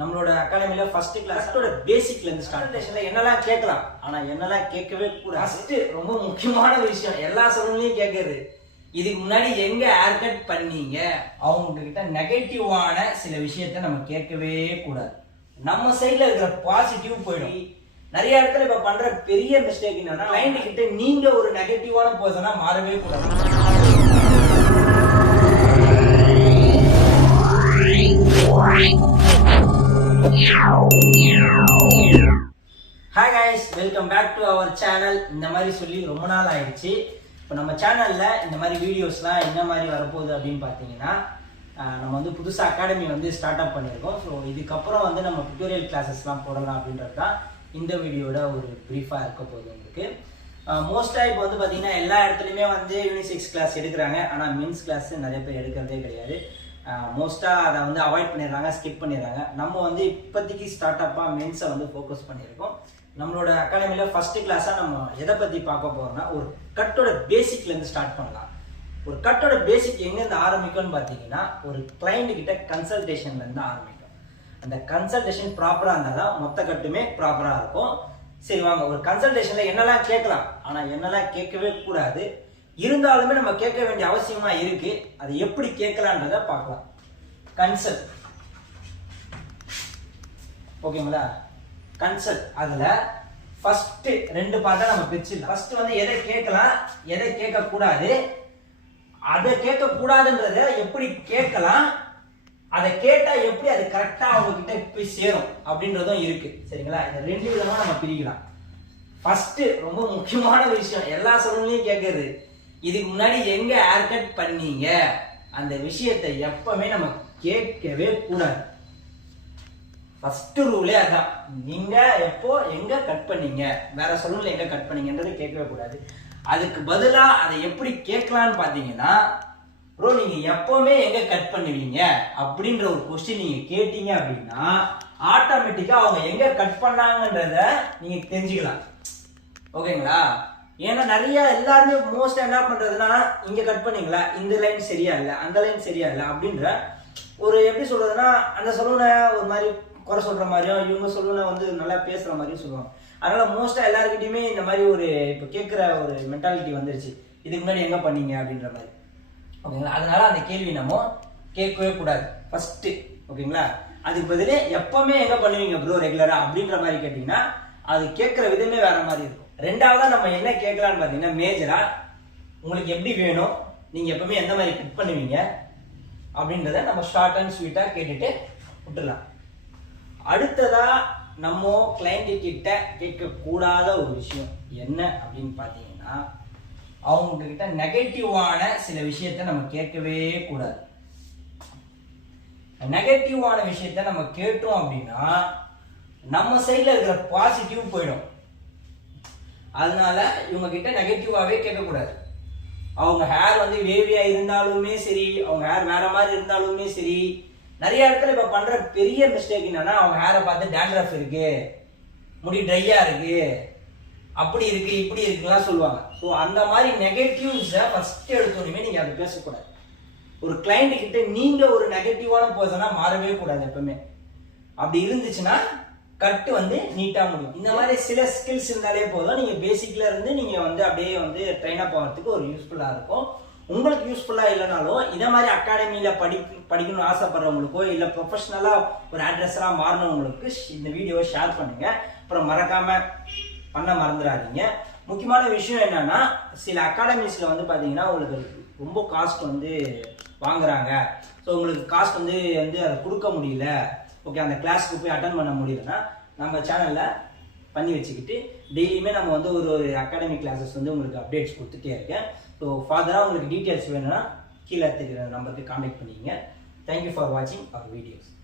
நம்மளோட அகாடமில ஃபர்ஸ்ட் கிளாஸோட பேசிக்ல இருந்து ஸ்டார்டேஷன்ல என்னெல்லாம் கேட்கலாம், ஆனா என்னெல்லாம் கேட்கவே கூடாது. ஃபர்ஸ்ட் ரொம்ப முக்கியமான விஷயம், எல்லா சலூன்லயும் கேட்கறது, இதுக்கு முன்னாடி எங்க ஹேர் கட் பண்ணீங்க, அவங்க கிட்ட நெகட்டிவான சில விஷயத்த நம்ம கேட்கவே கூடாது. நம்ம சைட்ல இருக்கிற பாசிட்டிவ் போயிடும். நிறைய இடத்துல இப்ப பண்ற பெரிய மிஸ்டேக் என்னன்னா, கிளைண்ட் கிட்ட நீங்க ஒரு நெகட்டிவான பர்சனா மாறவே கூடாது. Hi guys, welcome back to our channel. இந்த மாதிரி சொல்லி ரொம்ப நாள் ஆயிடுச்சு. இப்போ நம்ம சேனல்ல இந்த மாதிரி வீடியோஸ்லாம் என்ன மாதிரி வரப்போகுது அப்படின்னு பார்த்தீங்கன்னா, நம்ம வந்து புதுசாக அகாடமி வந்து ஸ்டார்ட் அப் பண்ணியிருக்கோம். ஸோ இதுக்கப்புறம் வந்து நம்ம டுட்டோரியல் கிளாஸஸ்லாம் போடலாம் அப்படின்றது தான் இந்த வீடியோட ஒரு ப்ரீஃபாக இருக்க போகுது. உங்களுக்கு மோஸ்ட்டாக இப்போ வந்து பார்த்தீங்கன்னா எல்லா இடத்துலையுமே வந்து யூனிசெக்ஸ் கிளாஸ் எடுக்கிறாங்க, ஆனால் மென்ஸ் கிளாஸ் நிறைய பேர் எடுக்கிறதே கிடையாது. மோஸ்ட்டாக அதை வந்து அவாய்ட் பண்ணிடுறாங்க, ஸ்கிப் பண்ணிடுறாங்க. நம்ம வந்து இப்போதைக்கு ஸ்டார்ட் அப்பாக மென்ஸை வந்து ஃபோக்கஸ் பண்ணியிருக்கோம். நம்மளோட அகாடமியில் ஃபஸ்ட்டு கிளாஸாக நம்ம எதை பற்றி பார்க்க போகிறோம்னா, ஒரு கட்டோட பேசிக்லேருந்து ஸ்டார்ட் பண்ணலாம். ஒரு கட்டோட பேசிக் எங்கேருந்து ஆரம்பிக்கும்னு பார்த்தீங்கன்னா, ஒரு கிளைண்ட் கிட்ட கன்சல்டேஷன்லேருந்து ஆரம்பிக்கும். அந்த கன்சல்டேஷன் ப்ராப்பராக இருந்தால் தான் மொத்த கட்டுமே ப்ராப்பராக இருக்கும். சரி வாங்க, ஒரு கன்சல்டேஷனில் என்னெல்லாம் கேட்கலாம், ஆனால் என்னெல்லாம் கேட்கவே கூடாது, இருந்தாலுமே நம்ம கேட்க வேண்டிய அவசியமா இருக்கு. அது எப்படி கேட்கலான்றத பார்க்கலாம். கன்சல்ட், ஓகேங்களா? கன்சல்ட் அதுல ஃபர்ஸ்ட் ரெண்டு பார்ட்டா நம்ம பிரிச்சிடலாம். ஃபர்ஸ்ட் வந்து எதை கேட்கலாம், எதை கேட்க கூடாது, அதை கேட்க கூடாதுன்றத எப்படி கேட்கலாம், அதை கேட்டா எப்படி அது கரெக்டா அவங்க கிட்ட போய் சேரும் அப்படின்றதும் இருக்கு. சரிங்களா? இந்த ரெண்டு விதமா நம்ம பிரிக்கலாம். ஃபர்ஸ்ட் ரொம்ப முக்கியமான விஷயம், எல்லா சலூன்லயும் கேட்கறது, இதுக்கு முன்னாடி எங்க ஹேர் கட் பண்ணீங்க, அந்த விஷயத்தை எப்பவுமே நம்ம கேட்கவே கூடாது. ஃபர்ஸ்ட் ரூலே அதான். நீங்க எப்போ எங்க கட் பண்ணீங்க, வேற சலூன்ல எங்க கட் பண்ணீங்கன்றது கேட்கவே கூடாது. அதுக்கு பதிலா அதை எப்படி கேட்கலான்னு பாத்தீங்கன்னா, ப்ரோ நீங்க எப்பவுமே எங்க கட் பண்ணுவீங்க அப்படின்ற ஒரு கொஸ்டின் நீங்க கேட்டீங்க அப்படின்னா, ஆட்டோமேட்டிக்கா அவங்க எங்க கட் பண்ணாங்கன்றத நீங்க தெரிஞ்சுக்கலாம். ஓகேங்களா? ஏன்னா நிறைய எல்லாருமே மோஸ்டா என்ன பண்றதுன்னா, இங்க கட் பண்ணீங்களா, இந்த லைன் சரியா இல்லை, அந்த லைன் சரியா இல்லை அப்படின்ற ஒரு எப்படி சொல்றதுன்னா, அந்த சலூனை ஒரு மாதிரி குறை சொல்ற மாதிரியும், இவங்க சலூனை வந்து நல்லா பேசுற மாதிரியும் சொல்லுவாங்க. அதனால மோஸ்டா எல்லாருக்கிட்டையுமே இந்த மாதிரி ஒரு இப்போ கேட்குற ஒரு மென்டாலிட்டி வந்துருச்சு, இதுக்கு முன்னாடி எங்க பண்ணீங்க அப்படின்ற மாதிரி. ஓகேங்களா? அதனால அந்த கேள்வி நம்ம கேட்கவே கூடாது ஃபர்ஸ்ட். ஓகேங்களா? அதுக்கு பதிலே எப்பவுமே எங்க பண்ணுவீங்க ப்ரோ ரெகுலரா அப்படின்ற மாதிரி கேட்டீங்கன்னா, அது கேட்கிற விதமே வேற மாதிரி இருக்கும். ரெண்டாவதா நம்ம என்ன கேட்கலான்னு பாத்தீங்கன்னா, மேஜரா உங்களுக்கு எப்படி வேணும், நீங்க எப்பவுமே எந்த மாதிரி கட் பண்ணுவீங்க அப்படின்றத நம்ம ஷார்ட் அண்ட் ஸ்வீட்டா கேட்டுட்டு விட்டுலாம். அடுத்ததா நம்ம கிளைண்ட் கிட்ட கேட்க கூடாத ஒரு விஷயம் என்ன அப்படின்னு பாத்தீங்கன்னா, அவங்க கிட்ட நெகட்டிவான சில விஷயத்த நம்ம கேட்கவே கூடாது. நெகட்டிவான விஷயத்த நம்ம கேட்டோம் அப்படின்னா நம்ம சைட்ல இருக்கிற பாசிட்டிவ் போயிடும். அதனால இவங்க கிட்ட நெகட்டிவாவே கேட்கக்கூடாது. அவங்க ஹேர் வந்து வேவியா இருந்தாலுமே சரி, அவங்க ஹேர் வேற மாதிரி இருந்தாலுமே சரி, நிறைய இடத்துல இப்ப பண்ற பெரிய மிஸ்டேக் என்னன்னா, அவங்க ஹேரை பார்த்து டேண்ட்ரஃப் இருக்கு, முடி ட்ரையா இருக்கு, அப்படி இருக்கு, இப்படி இருக்குலாம் சொல்லுவாங்க. ஸோ அந்த மாதிரி நெகட்டிவ்ஸை ஃபர்ஸ்ட் எடுத்தோடனே நீங்க அதை பேசக்கூடாது. ஒரு கிளைண்ட் கிட்ட நீங்க ஒரு நெகட்டிவான பர்சனா மாறவே கூடாது எப்பவுமே. அப்படி இருந்துச்சுன்னா கட்டு வந்து நீட்டா முடியும். இந்த மாதிரி சில ஸ்கில்ஸ் இருந்தாலே போதும், நீங்க பேசிக்ல இருந்து நீங்க வந்து அப்படியே வந்து ட்ரெயின் அப் ஆகிறதுக்கு ஒரு யூஸ்ஃபுல்லா இருக்கும். உங்களுக்கு யூஸ்ஃபுல்லா இல்லைனாலும் இதை மாதிரி அகாடமியில படிக்கணும்னு ஆசைப்படுறவங்களுக்கோ இல்ல ப்ரொஃபஷனலா ஒரு அட்ரஸரா மாறினவங்களுக்கு இந்த வீடியோவை ஷேர் பண்ணுங்க. அப்புறம் மறக்காம பண்ண மறந்துடாதீங்க. முக்கியமான விஷயம் என்னன்னா, சில அகாடமிஸ்ல வந்து பாத்தீங்கன்னா உங்களுக்கு ரொம்ப காஸ்ட் வந்து வாங்குறாங்க. ஸோ உங்களுக்கு காஸ்ட் வந்து அதை கொடுக்க முடியல, ஓகே, அந்த கிளாஸ்க்கு போய் அட்டன் பண்ண முடியலன்னா நம்ம சேனல்ல பண்ணி வச்சுக்கிட்டு டெய்லியுமே நம்ம வந்து ஒரு அகாடமி கிளாஸஸ் வந்து உங்களுக்கு அப்டேட்ஸ் கொடுத்துட்டே இருக்கேன். ஸோ ஃபர்தராக உங்களுக்கு டீட்டெயில்ஸ் வேணும்னா கீழே தெரியுற நம்பருக்கு கான்டாக்ட் பண்ணிக்கங்க. தேங்க்யூ ஃபார் வாட்சிங் அவர் வீடியோஸ்.